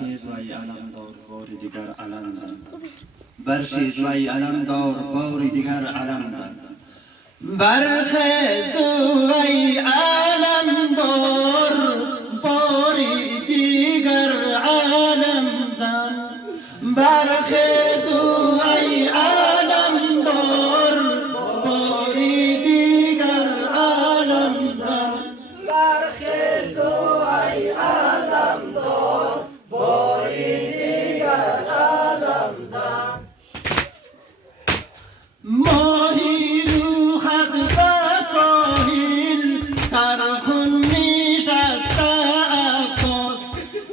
برخیز و ای علم دار بار دیگر علم زن. برخیز و ای علم دار بار دیگر علم زن. برخیز و ای علم دار بار دیگر علم زن. برخیز و ای علم دار بار دیگر علم زن. برخیز و ای علم دار بار دیگر علم زن. ماهی رو خط و ساحل در خون نشسته عباس،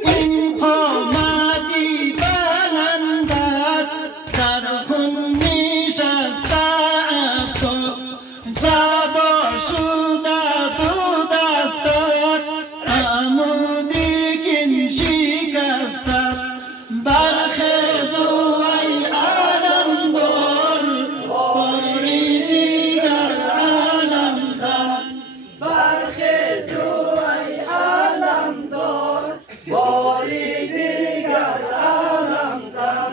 این قامتی بلندت در خون نشسته عباس. جدا شده دو دستت عمودی کن شکستت. برخیز و ای علم دار بار دیگر علم زن. برخیز و ای علم دار بار دیگر علم زن.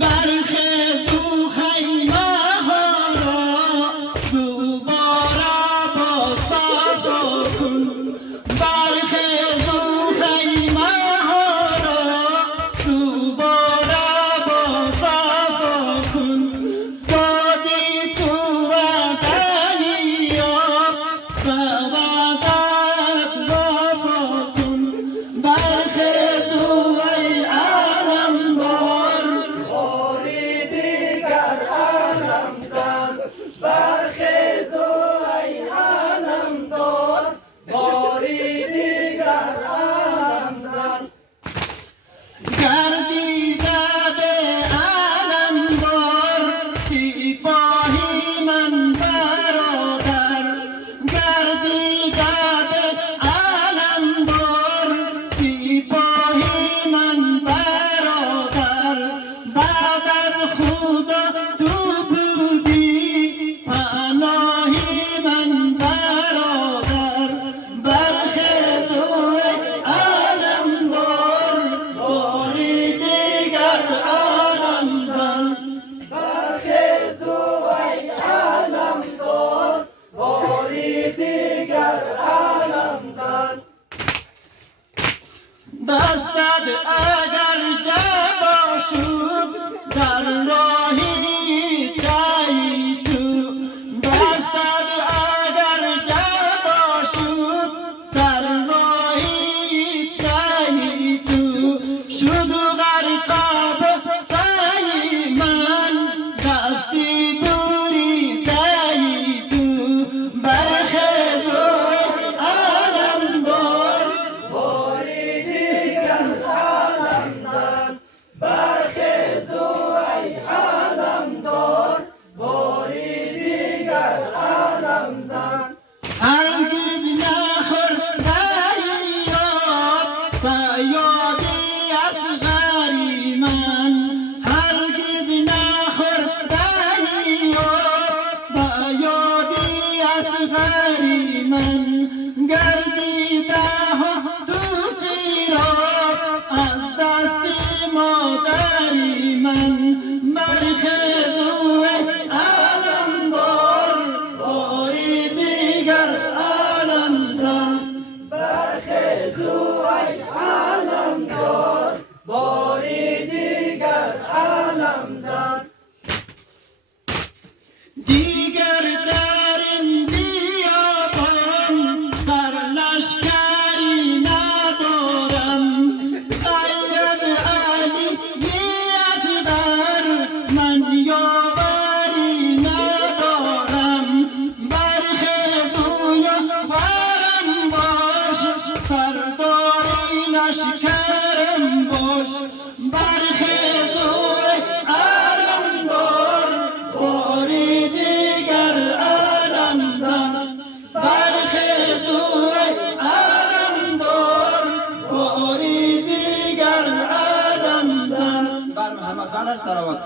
برخیز و خیمه ها را دوباره بازسازی کن. برخیز و خیمه ها را دوباره بازسازی کن. دادی تو وعده یار به وعدت وفا کن. برخیز و ای علم دار بار دیگر علم زن. برخیز و ای علم دار بار دیگر علم زن. گردیده به علمدار سپاهی من برادر. گردیده به علمدار سپاهی من برادر. بعد از خدا تو بودی پناهی من برادر. برخیز و ای علمدار بار دیگر علم زن. برخیز و ای علم دار بار دیگر علم زن. دستت اگر جدا شد در راهی تایی تو. دستت اگر جدا شد در راهی تایی تو. شد غرقاب سعی من دستی دوری تایی تو. برخیز و ای علمدار بار دیگر علم زن. برخیز و ای علم دار بار دیگر علم زن. هرگز نخور فریاد به یادی اصغری من. هرگز نخور فریاد به یادی اصغری من. گردیده ها تو سیراب از دست مادری من. برخیز و ای علمدار بار دیگر علم زن. برخیز و ای علم دار بار دیگر علم زن. دیگر در این بیابان سرلشکری ندارم. غیر از علی اصغر من یاوری ندارم. برخیز و یاورم باش سرداری لشکرم باش. برخیز و ای علمدار بار دیگر علم زن. برخیز و ای علمدار بار دیگر علم زن. بر محمد صلوات